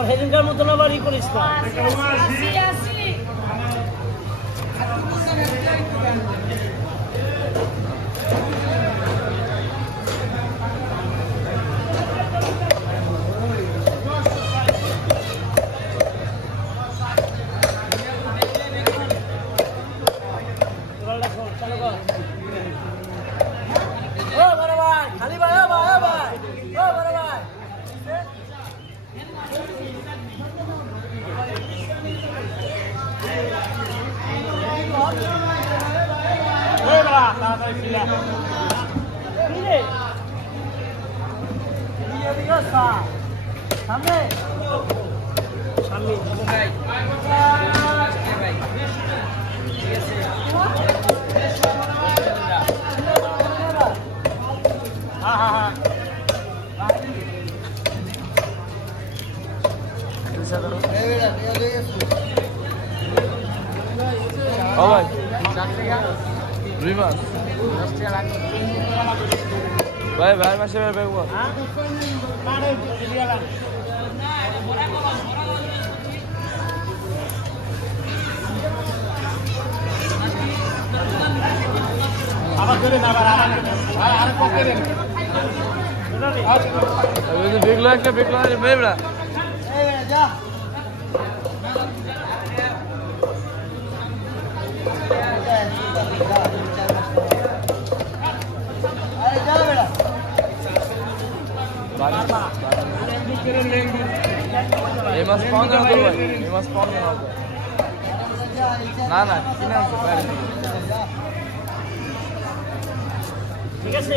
আবার হেদিনকার মতন আবার ই করিস না। খালি ভাই ভাই ভাই ও বড় ভাই সামনে ভাই ভাই মাসে ভাই দেখলো একটা দেখলো মেয়েরা ये मस्त कौन सा दो भाई ये मस्त कौन सा ना ना कितना ঠিক আছে।